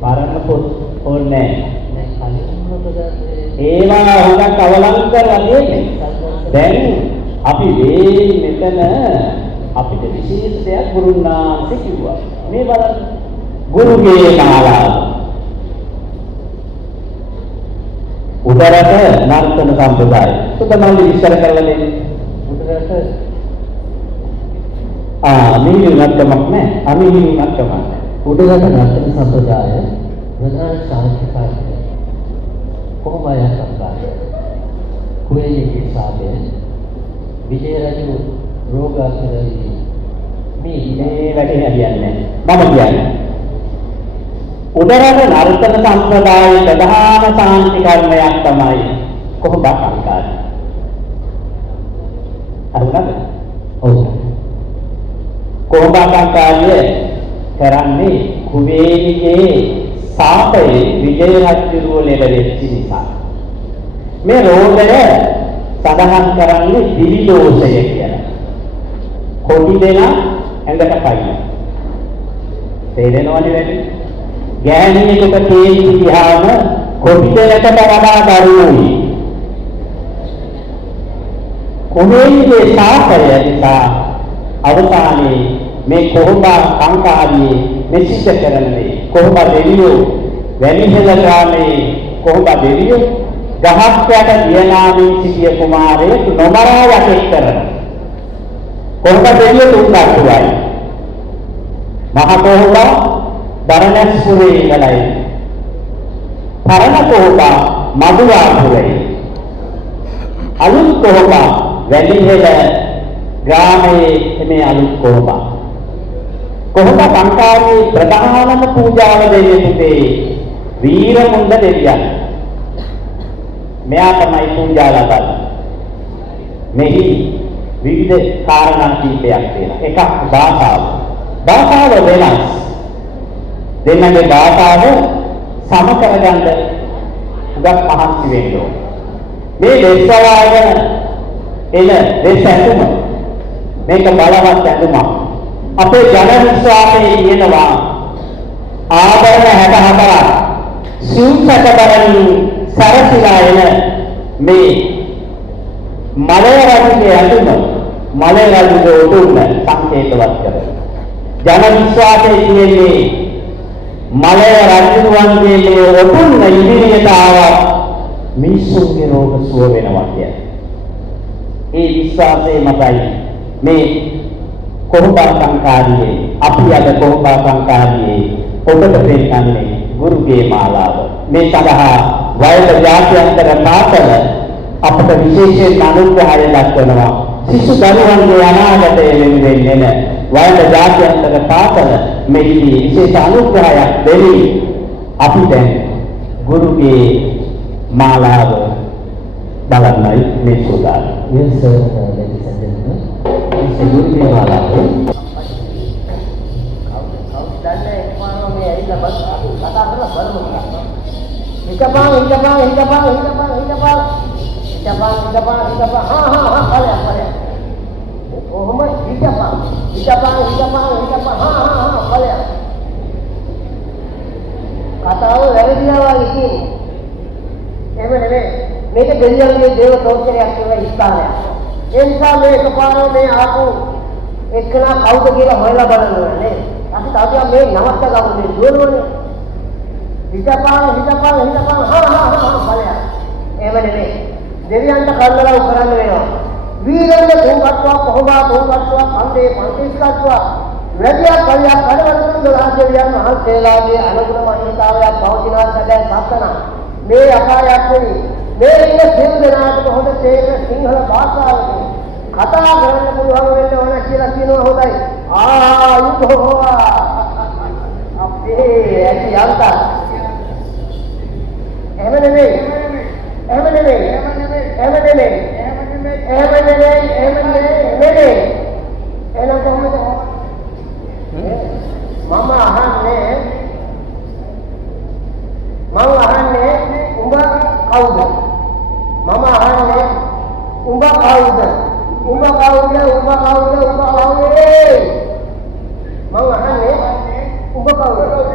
පරණ පොත් ඕනේ ඒවා හුඟක් අවලංගු කරලා තියෙන්නේ. දැන් අපි මෙතන අපිට විශේෂ දෙයක් ගුරුනාන්සේ කිව්වා. මේ බලන්න ගුරුගේ මාලාව. උඩරට නර්තන සම්ප්‍රදාය. සුදමල්ලි විස්තර කරලා දෙන්න. උඩරට මිහිරි නර්තනක් නෑ. අමිහිරි නර්තනක් නෑ. උඩරට නර්තන සම්ප්‍රදාය ප්‍රධාන සාහිත්‍යකාරය කොහොමද අක්කාරය කුවේණිගේ සාපේ විජය රජු රෝගාතුරයි මේ වැඩේ හරියන්නේ නැහැ. මම කියන්නේ උඩරට නර්තන සම්ප්‍රදායේ ප්‍රධාන සාහිත්‍ය කර්මයක් තමයි කොහොඹ අංකාරය. හරිද? ඔව්. කොහොඹ අංකාරය කරන්නේ කුවේණිගේ සාපේ විජය රජුගේ ලෙබෙච්ච නිසා. මේ රෝගය සඳහන් කරන්නේ දිවි දෝෂය කියලා. කොටි දෙන ඇඟට කයින්. තේරෙනවද වැඩි? ගෑණියෙකුට තේරි දිහාම කොටි දෙනකට වඩා දරුවෝයි. කුවේණිගේ සාපය නිසා අවසානයේ මේ කොහොඹ අංකාරියේ මෙසිත කරන්නේ කොහොඹ දෙවියෝ වැලිහෙල ග්‍රාමයේ කොහොඹ දෙවියෝ ගහක් යට දියනාමින් සිටිය කුමාරයෙක් නොමරා යටෙක් කරන කොහොඹ දෙවියෝ තුන්වයි මහ කොහොඹ බරණැස්පුරේ ඉඳලයි පරණ කොහොඹ මදුවාපුරේ අලුත් කොහොඹ වැලිහෙල ග්‍රාමයේ මේ අලුත් කොහොඹ කොහොඹ සංකාරී ප්‍රධානම පූජාව දෙන්නේ පුතේ වීරමුණ්ඩ දෙවියන්. මෙයා තමයි පූජා ලබන්නේ. මෙහි විවිධ කාරණා කීපයක් තියෙනවා. එකක් භාෂාව. භාෂාව වෙනස්. දෙන්නගේ භාෂාව සම කරගන්න උගත් පහසු වෙන්න ඕන. මේ දෙස්සවාගෙන එන දෙස්ස ඇතුම මේක බලවත් ඇතුමක්. අපේ ජන විශ්වාසයේ කියනවා ආභරණ 64 සිව්සකබරණි සරසිලා එන මේ මලය රජුගේ අතුම මලය රජුගේ උතුම්ම සංකේතවත් කරන ජන විශ්වාසයේ කියන්නේ මලය රජුන්ගේ මේ උතුම්ම ඉදිරියට ආව මිනිසුන්ගේ රෝග සුව වෙනවා කියන්නේ. ඒ විශ්වාසයේ මතයි මේ කොහොඹ සංකාරියේ අපි අද කොහොඹ සංකාරියේ ඔබට දෙන්නේ ගුරුගේ මාලාව. මේ සඳහා වයස ජාත්‍යන්තර පාසල අපට විශේෂයෙන් අනුග්‍රහය දක්වනවා. शिशु දරුවන්ගේ අනාගතය වෙනුවෙන් එන වයස ජාත්‍යන්තර පාසල මෙහිදී විශේෂ අනුග්‍රහයක් දෙවි. අපි දැන් ගුරුගේ මාලාව බලන්නයි මේ සූදානම්. Yes sir, ladies and gentlemen. This is ගුරුගේ මාලාව. කතාව වැරදිලා වගේ කියන්නේ. එහෙම නෙමෙයි. මේක දෙවියන්ගේ දේව තෝත්‍රයක් කියලා ස්ථානයක්. ඒ නිසා මේ එකපාරම මේ ආපු එක්කලා කවුද කියලා හොයලා බලන්න ඕනේ. අපි තාපියා මේ නමස්ත ගමු මේ දුවනෝනේ. හිතපාන බලය. එහෙම නෙමෙයි. දෙවියන්ට කල්ලාව කරන්න වෙනවා. වීරන්ද තෝගත්වා කොහොමද තෝගත්වා පන්දේ පන්තිස්කත්වා වැඩියක් කලියක් කඩවතුන් දහසෙවියන් මහන්සේලාගේ අනුගුණ මහිතාවයක් පවතින සැබෑ සාසන මේ අපායක් වෙයි. මේ ඉන්න සියලු දෙනාට හොඳ තේරෙන සිංහල භාෂාවෙන් කතා කරන්න පුළුවන් වෙන්න ඕන කියලා කියනවා හොඳයි. ආයුබෝවා අපේ ඇති යන්තා එහෙම නෙමෙයි එහෙනම් කොහොමද මම අහන්නේ උඹ කවුද? මම අහන්නේ උඹ කවුද? මම අහන්නේ උඹ කවුද?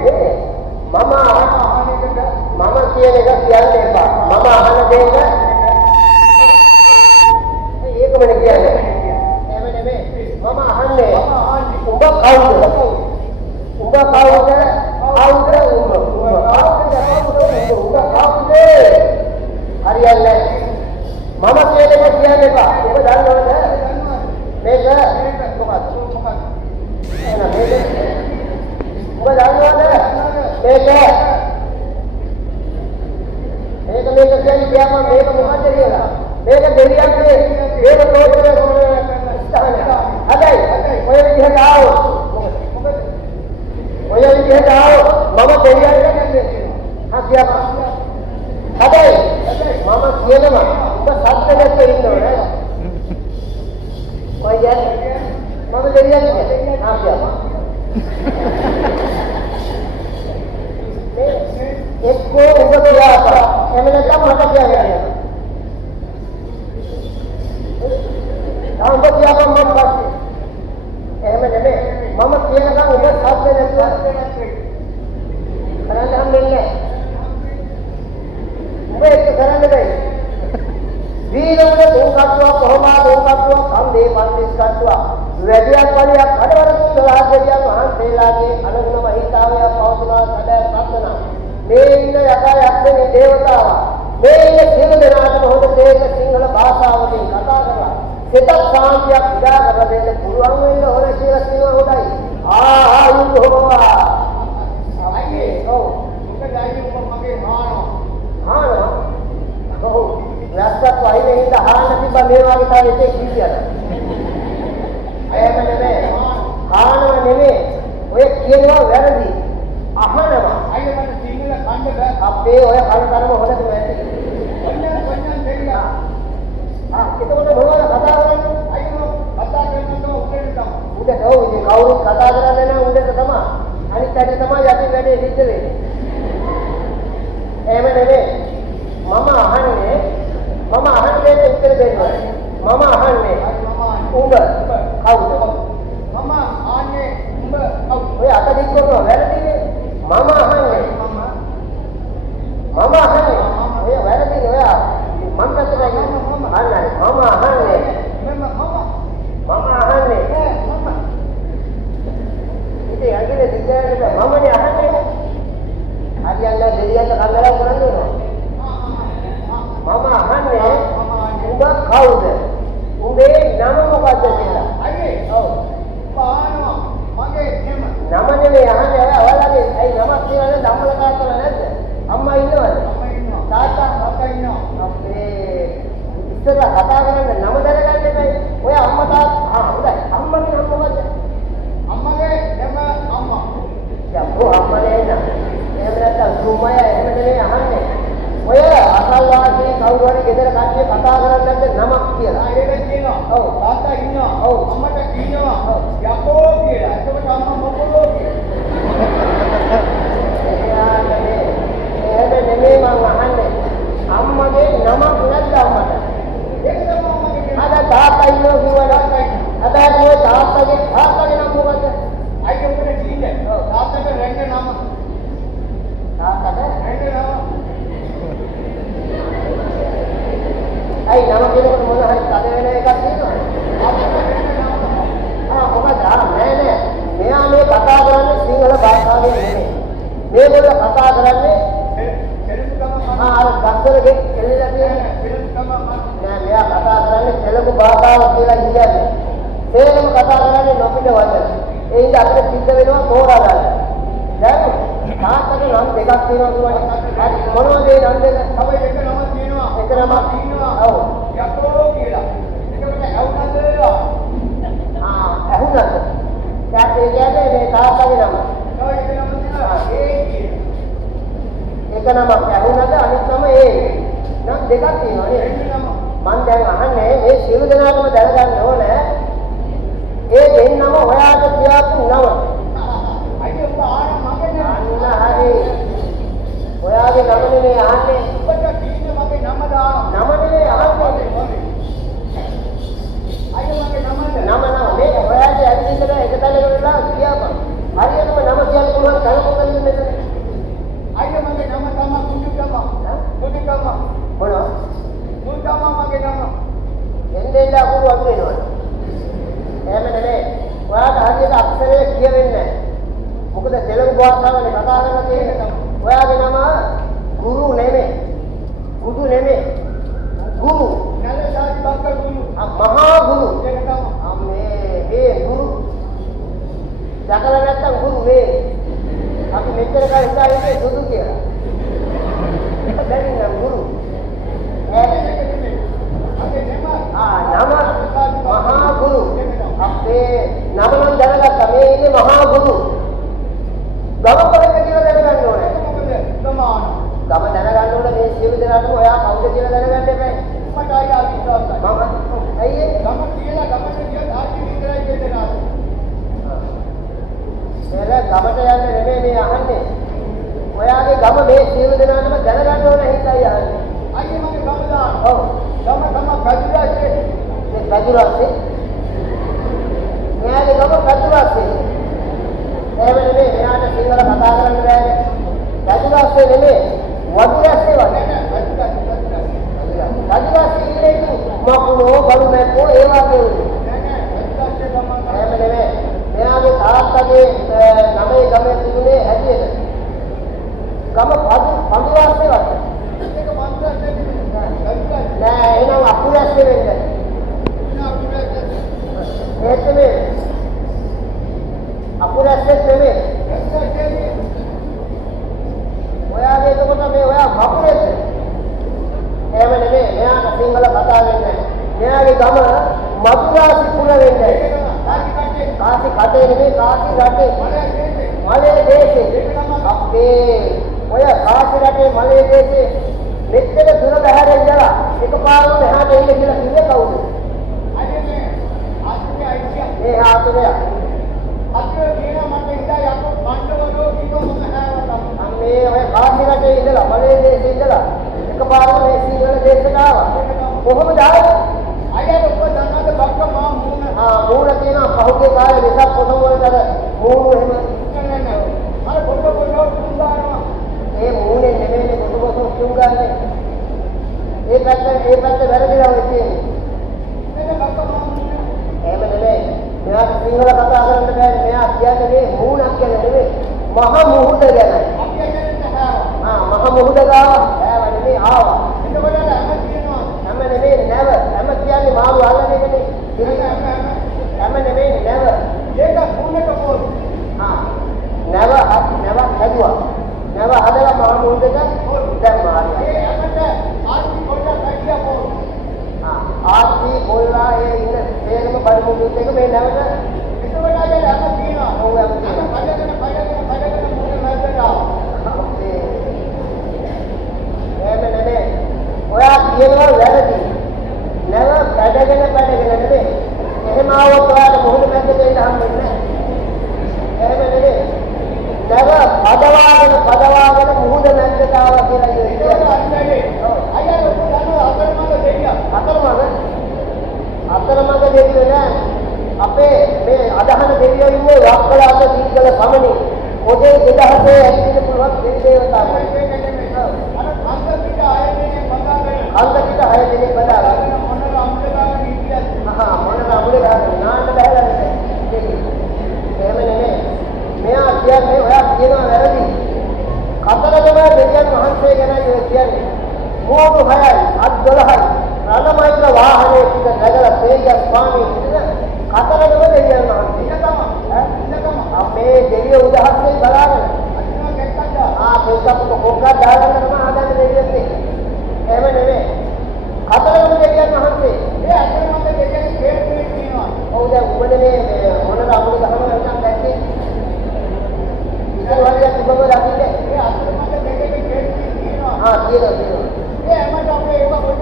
කියන එක කියන්න එපා. මම අහන දෙයක ඒකමනේ කියන්නේ. එහෙම නෙමෙයි. මම අහන්නේ උඹ කවුද? උඹ කවුද? හරියන්නේ. මම කියන එක කියන්න එපා. ඔබ දන්නවද? මේක මොකක්ද? එහෙනම් මේක ඔබ දන්නවද? මේක කියන්නේ කියපන් මේක මොකක්ද කියලා. මේක දෙවියන්ගේ මේක තෝරන ස්ථානය. හදයි. ඔය විදිහට ආවොත් ඔය විදිහට ආවොත් මම දෙවියන්ට කියන්නේ. හා කියපන්. හදයි. මම කියනවා ඔබ සත්‍යයක් ඉන්නවනේ. ඔය කියන්නේ මම දෙවියන්ට කියන්නේ. හා කියපන්. එක්කෝ ඔබ කියපන්. එහෙම නැත්නම් මට කියන්නේ. ඔබ කියපන් මම පස්සේ. එහෙම නෙමෙයි. මම කියනකම් ඔබ සත්‍ය නැතුව කරන්න හම්බෙන්නේ. ඔබ ඒක කරන්න බෑ. වීරවල දෝකට්ටුවක් කොහොමද දෝකට්ටුවක් සම්දේ පන්තිස් කට්ටුවක් වැඩියක් වලියක් අඩවර සලාදේයන් වහන්සේලාගේ අනුගුණ මහිතාවය පවතුනා සැබෑ ප්‍රාර්ථනා. මේ ඉන්න යකා යක්ෂණී දේවතාවා මේ ඉන්න සියලු දෙනාටම හොඳ තේක සිංහල භාෂාවකින් කතා කරලා සිතක් සාන්තියක් උදා කර දෙන්න පුළුවන් වෙන්න ඕන කියලා කියනවා හොඳයි. ආයුබෝවා. අයියේ ඔව් මොකද අයියේ ඔබ මගේ හානවා. ඔව් රැස්සක් වහිනේ ඉඳ හාන්න තිබ්බා මේ වගේ තාලෙ එකේ කීයද? එහෙම නෙමෙයි. හානව නෙමෙයි. ඔය කියනවා වැරදි. අහනවා. අයියේ මට සිංහල කන්න බෑ. අපේ ඔය කල්තරම හොදට ඇති. කොණ්ණන් දෙන්නා. එතකොට මොනවද කතා කරන්නේ? අයියෝ කතා කරනකොට උඩට තමයි. උඩට ඔව් ඉතින් කවුරුත් කතා කරන්නේ නැහැ උඩට තමයි. අනිත් පැත්තේ තමයි යටි වැඩේ සිද්ධ වෙන්නේ. එහෙම නෙමෙයි. මම අහන්නේ උත්තර දෙන්න. මම අහන්නේ උඹ කවුද? මම අහන්නේ උඹ කවුද? ඔය අත දික් කරනවා වැරදිනේ. මම අහන්නේ ඔය වැරදිනේ ඔයා. මම පැත්තට අහන්නේ මම අහන්නේ ඉතින් අගිනේ දිගට මමනේ අහන්නේ. හරියන්නේ දෙවියන්ට කල්ලාලා කරන්නේ මම අහන්නේ උඹ කවුද? උඹේ නම මොකද්ද කියලා. අයියේ ඔව් පානවා මගේ නම නෙමෙයි අහන්නේ. ඔයාලගේ ඇයි නමක් කියලානේ ධම්මල කාටද නැද්ද? අම්මා ඉන්නවද? තාත්තා ඉන්නවා. අපේ ඉස්සර කතා කරන්නේ නම දැනගන්න එපා. ඔය අම්මා තාත්තා හොඳයි. අම්මගේ නම මොකද්ද? අම්මගේ නම අම්මා. දැන් ඔය අම්මනේ නේද? එහෙම නැත්නම් සුමය එහෙම නෙමෙයි අහන්නේ. ඔය අසල්වාදී කවුරු හරි ගෙදර කට්ටිය කතා කරන්නේ නැද්ද නමක් කියලා? ඒක කියනවා. ඔව් තාත්තා ඉන්නවා. ඔව් අම්මට කියනවා. යකෝ කියලා. එතකොට අම්මා මොකෝ කියලා. එහෙම නෙමෙයි මං අහන්නේ. අම්මගේ නමක් නැද්ද අම්මට? ඒක තමයි අම්මගේ නම. අද තාත්තා ඉන්නවා කිව්වනේ. අද ඔය තාත්තගේ නම මොකද්ද? අයියෝ උඹට කීයද? ඔව් තාත්තට රැංග නම. තාත්තට රැංග නම. අයි නම කියනකොට මොන හරි තද වෙන එකක් තියෙනවද? මොකද? නෑ. මෙයා මේ කතා කරන්නේ සිංහල භාෂාවෙන් නෙමෙයි. මේගොල්ලෝ කතා කරන්නේ අර ගස්වලගේ කෙල්ලලා කියන්නේ නෑ මෙයා කතා කරන්නේ තෙලුගු භාෂාව කියලා කියන්නේ. තේරෙම කතා කරන්නේ නොපිට වචන. ඒ ඉඳ අපිට සිද්ධ වෙනවා තෝරා ගන්න. දැන් තාත්තගේ නම් දෙකක් තියෙනවා කියන්නේ මොනවද ඒ නම් දෙක? තමයි එක නමක් තියෙනවා. එක නමක් තියෙනවා. ඔව්. යකෝ කියලා. ඒකට ඇහුණාද? ඇහුණාද? දැන් ඒ කියන්නේ මේ තාත්තගේ නම. ඔව් එක නමක් තියෙනවා. ඒ එක නමක් ඇහුණාද අනිත් නම ඒ. නම් දෙකක් තියෙනවා නේද? මම දැන් අහන්නේ මේ සියලු දෙනාටම දැනගන්න ඕනේ. ඒ දෙන්නම ඔයාට කියපු නම. අයියෝ පාර මගේ නම. අන්න හරි. ඔයාගේ නම නෙමෙයි අහන්නේ. ඔබට කීනේ මගේ නම දා. නම නෙමෙයි අහන්නේ. අයියෝ මගේ නමද? නම මේක ඔයාට ඇවිදින්න එක තැනකට වෙලා කියපන්. හරියටම නම කියන්න පුළුවන් කලකොකලින් මෙතන. අයියෝ මගේ නම තමයි කුඩු ගම. තෙලුගු භාෂාවනේ කතා කරලා තියෙන්නේ. ඔයාගේ නම ගුරු නෙමෙයි. ගුරු නෙමෙයි. ගුරු. නලසාරි බක්ක ගුරු. මහා ගුරු. මේ ගුරු. දැකලා නැත්තම් ගුරු වේ. අපි මෙච්චර කාලෙ ඉඳලා ඉන්නේ සුදු කියලා. බැරි නම් ගුරු. නම මහා ගුරු. අපේ නම නම් දැනගත්තා. මේ ඉන්නේ මහා ගුරු. ගම කොහෙද කියලා දැනගන්න ඕනේ. ගම දැනගන්න ඕනේ මේ සියලු දෙනාටම ඔයා කවුද කියලා දැනගන්න එපා. මට ආයෙ විශ්වාසයි. මම අයියේ ගම කියලා ගමට ගියත් ආච්චි විතරයි කියනවා. එල ගමට යන්නේ නෙමෙයි මේ අහන්නේ. ඔයාගේ ගම මේ සියලු දෙනාටම දැනගන්න ඕනේ හිතයි අහන්නේ. අයියේ මගේ ගම දාන්න. ඔව්. ගම කජුරාසේ. මේ කජුරාසේ. මෙයාගේ ගම කජුරාසේ. එහෙම නෙමෙයි මෙයාට සිංහල කතා කරන්න බෑනේ. කජුරාසේ නෙමෙයි. වඩුරාසේ වගේ. කජුරාසේ ඉන්නේ මකුණෝ බලු නැකෝ ඒ වගේ උනේ. එහෙම නෙමෙයි. මෙයාගේ තාත්තගේ නමේ ගමේ තිබුණේ හැටියට. ගම පඳුරාසේ වගේ. ඒක පඳුරාසේ නෑ එහෙනම් අපුරාසේ වෙන්නේ. ඒකනේ අපුරාසේ නෙමෙයි. ඔයාගේ එතකොට මේ ඔයා මකුරේද? එහෙම නෙමෙයි. මෙයාට සිංහල කතා වෙන්නේ නෑ. මෙයාගේ ගම මදුරාසි පුර වෙන්නේ. කාසි කටේ නෙමෙයි කාසි රටේ. මලේ දේශේ. අපේ ඔය කාසි රටේ මලේ දේශේ මෙච්චර දුර බහැරෙන් ඉඳලා එකපාරම එහාට එන්න කියලා කිව්වේ කවුද? මේ ආතුරයා. අතේ කියනවා මට ඉඳලා යකෝ මණ්ඩවලෝ කිව්ව මොන හැවතම. මේ ඔය කාසි රටේ ඉඳලා මලේ දේශේ ඉඳලා එකපාරම මේ සිංහල දේශයට ආවා. කොහොමද ආවේ? අයියා ඔබ දන්නවද බක්ක මා මූණ මූණ තියෙනවා පහුගිය කාලේ වෙසක් පොතම වලට මූණ එහෙම නෑ අර පොත තුන්දානවා ඒ මූණේ නෙමෙයි පොත තුන්ගන්නේ ඒ පැත්ත වැරදිලා ඔය තියෙන්නේ මේක බක්ක මා මූණ එහෙම නෙමෙයි මෙයා සිංහල කතා කරන්න බෑ මෙයා කියන්නේ මේ මූණක් කියලා නෙමෙයි මහ මුහුද ගැන අපි කියන්නේ මහ මුහුද ගාව ඈ නෙමෙයි ආවා එතකොට හැම කියනවා හැම නෙමෙයි නැව හැම කියන්නේ මාළු අල්ලන එකනේ හැම නෙමෙයි නැව ඒක මුණක පොල් නැව හැදුවා නැව හදලා මහ මුහුදක දැන් මාරියා ඒ අපිට ආර්ථික පොල්ලා පැකියා පොල් ආර්ථික පොල්ලා ඒ ඉන්න තේරම බඩ මුහුදක මේ නැවට එතකොට ආයේ හැම කියනවා ඔව් හැම පඩගෙන මුහුද මැද්දට එහෙම නෙමෙයි ඔයා කියනවා වැරදි නැව පැඩගෙන නෙමෙයි එහෙම ආවොත් ඔයාට මොහොත මැද්දට එන්න හම්බෙන්නේ නැහැ එහෙම නෙමෙයි නැව පදවාගෙන මුහුද මැද්දට ආවා කියලා කියන්නේ අයියා ඔබ දන්නවා අතරමඟ දෙවියෝ නෑ අපේ මේ අදහන දෙවියෝ ඉන්නේ වක්කලාට දීගල පමණි ඔතේ 2000 ඇතුළේ පුළුවන් දෙවි දේවතාවෝ අර කන්ද පිට ආයතනයේ බදාගෙන මොනර අමුඩ ගාගෙන ඉතියත් මොනර අමුඩ ගාගෙන නාන්න බැලලා නැහැ එහෙම නෙමෙයි මෙයා කියන්නේ ඔයා කියනවා වැරදි කතරගම දෙවියන් වහන්සේ ගැනයි ඔය කියන්නේ මෝඩු 6යි අත් 12යි රණමයිල වාහනේ පිට නැගලා තේජස් ස්වාමී කියන කතරගම දෙවියන් වහන්සේ ඉන්න තමයි අපේ දෙවියෝ උදහස්සේ බලාගෙන අදිනවා කෙක්කක් පොක්කක් කොක්කක් දාගෙන තමයි හදන්නේ දෙවියන් එක්ක එහෙම නෙමෙයි කතරගම දෙවියන් වහන්සේ මේ අතරමඟ දෙවියන් හේතුනේ කියනවා ඔව් දැන් උඹනේ මේ මොනර අමුඩ ගහම නැත්නම් දැක්කේ ඉතින් වලිය තිබව දකින්නේ මේ අතරමඟ දෙවියන් හේතුනේ කියනවා කියනවා ඒ හැමදාම අපේ ඒක පොඩ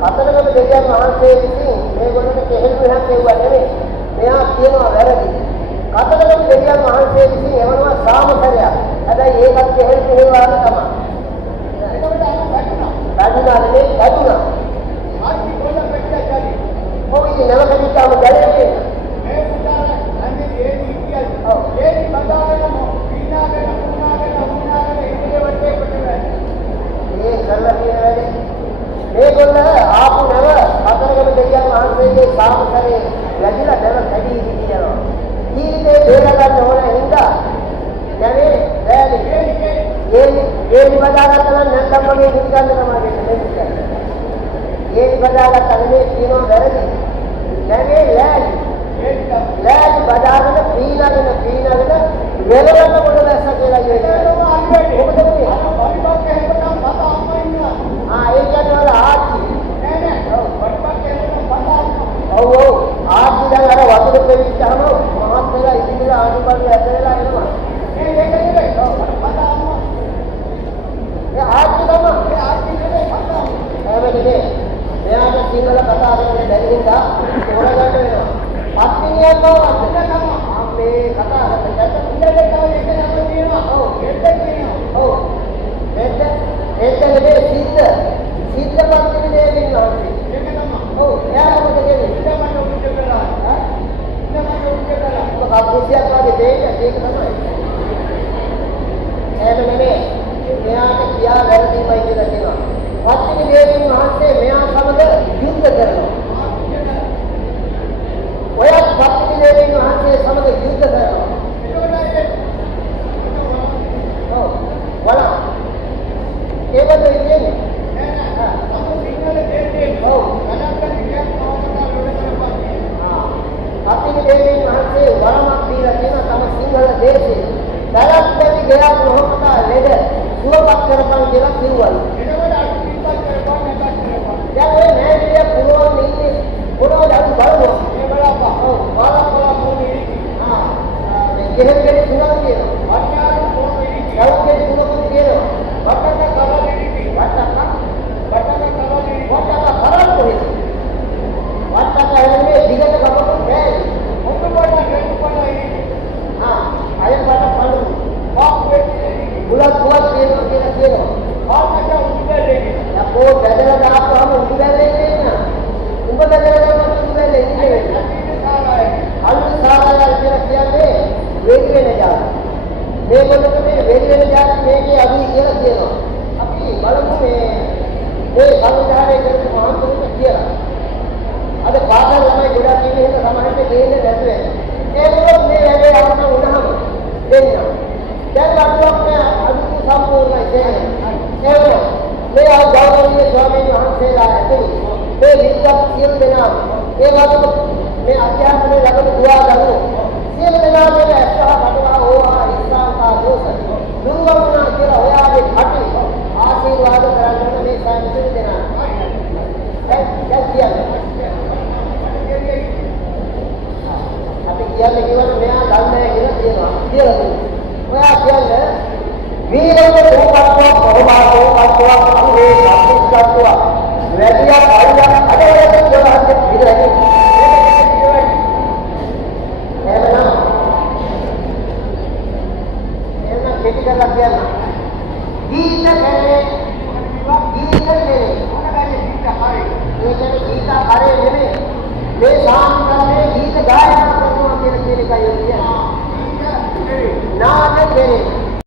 කතරගම දෙවියන් වහන්සේ විසින් මේගොල්ලන්ට කෙහෙල් විහක් දෙවුවා නෙමෙයි මෙයා කියනවා වැරදි කතරගම දෙවියන් වහන්සේ විසින් එවනවා සාමසරයක් හැබැයි ඒකත් කෙහෙල් වගේ තමයි වැදුනා නෙමෙයි වැදුනා ආච්චි කොල්ල පැට්ටා ගාලි ඔව් ඉතින් නම කදිටාම ගැලේ මේ පුතාල අන්නේ ඒ ඉතියල් ඔව් ඒ බදාගෙන පීනාගෙන ඉන්නේ වටේ කොටලා මේ කරලා තියෙන වැඩේ මේගොල්ල ආපු නැව කතරගම දෙවියන් වහන්සේගේ සාමසරේ වැදිලා නැව කැඩී ගිහිනවා ජීවිතේ බේර ගන්න ඕන ඒ බදාගත්ත නම් නැත්නම් මගේ හිතන්න තමයි දෙන්නේ. ඒ බදාගත්ත නෙමෙයි කියනවා වැරදි. නැගේ ලෑලි බදාගෙන පීනගෙන වෙලවන්න කොට දැස්ස කියලා කියනවා. මොකද මේ? ඒ කියන්නේ ආච්චි. ඔව් ආච්චි දැන් අර වතුර පෙවිච්චාම මහත් වෙලා ඉතිරිලා ආනුබල ඇදලා එනවා. ඒ ආච්චි තමයි. හැබැයි මෙයාට සිංහල කතා කරන්න බැරි හින්දා තෝරගන්න වෙනවා. පත්තිනියක් බව මේ කතා කරන්න ගැට පිටේ තව එක නම තියෙනවා. ඔව් එද්ද කියනවා. ඔව් එද්ද සිද්ධ පත්තිනි දෙවියන් වහන්සේ. ඒක තමයි. ඔව් එයා මොකද කියන්නේ? ඉඳමන්න උඩ කරලා. ඉඳමන්න උඩ කරලා. ඔක කපුසියක් වගේ දෙයක් ඒක තමයි. එතනනේ මෙයාට කියා වැරදීමයි කියලා කියනවා. පත්තිනි දෙවියන් වහන්සේ මෙයා සමග යුද්ධ කරනවා. ඔයත් පත්තිනි දෙවියන් වහන්සේ සමග යුද්ධ කරනවා. ඔව් වලා ඒකද කියන්නේ පත්තිනි දෙවියන් වහන්සේ වරමක් දීලා තියෙන තම සිංහල දේශේ දරක්පති ගයක් නොහොතා ලෙඩ සුවපත් කරපන් කියලා කිව්වලු. දැන් ඔය නෑනිය පුළුවන් ඉන්නේ මොනවද අද බලනවා. මේ බලපන්. ඔව් බලපන් මොනේ ඉන්නේ. මේ කෙහෙල්ගෙඩි තුනක් තියෙනවා. වට්ටාරු මොනේ ඉන්නේ. ගවුගෙඩි තුනක් තියෙනවා. වට්ටක කරගෙඩි. වට්ටක කරන්නේ. වට්ටක හැන්නේ දිගට කපපු බෑ. ඔක්කොම කොට ඉන්නේ. අය වට පළු. වාක් වෙන්නේ. බුලත් බුවත් කියනවා. ආකට උඩුබැලේ. යකෝ බැදලා දාපුවම උඩුබැලේ නෙන්න. උඹ බැදලා දාපුවම උඩුබැලේ ඉන්නේ. අලු සාරාය කියලා කියන්නේ වෙලි වෙන જાති. මේකට මේ වෙලි වෙන જાති මේකේ අභි කියලා කියනවා. අපි බලමු මේ සංවිධානයේ කරපු මහන්සියට කියලා. අද පාසල් ළමයි ගොඩක් ඉන්නේ හින්දා සමහරට ගේන්නේ නැතුව යනවා. ඒකත් මේ වැඩේ අවසන් වුණාම දෙන්නවා. දැන් අඩුවක් අඩු සම්පූර්ණයි කියන්නේ. මේ ආගෞරවනීය ස්වාමීන් වහන්සේලා ඇතුළු මේ විද්‍යාව සියලු දෙනා ඒ වගේම මේ අධ්‍යාපනයේ ලබන දුවා ගන්න සියලු දෙනාගේ ඇස්සහ කටවා ඕවා ඉස්සාන්තා දෝෂ දුර්වමනා කියලා ඔයාගේ කටි ආශිර්වාද කරගෙන මේ සම්සිල් දෙනා දැන් කියන්නේ අපි කියන්නේ කිව්වොත් මෙයා දන්නේ කියලා කියනවා ඔයා කියන්නේ වීරක රූපත්ව පරමාර්ථව අනුවේ සම්පූර්ණත්ව වැඩියක් අරියක් අඩවැඩ කරන්නේ විතරයි. එහෙනම් කෙටි කරලා කියන්න. ගීත කරේ ඒ කියන්නේ ගීත කරේ නෙමෙයි. මේ සාන්තරේ ගීත ගායනා කරනවා කියන එකයි කියන්නේ. නාද කරේ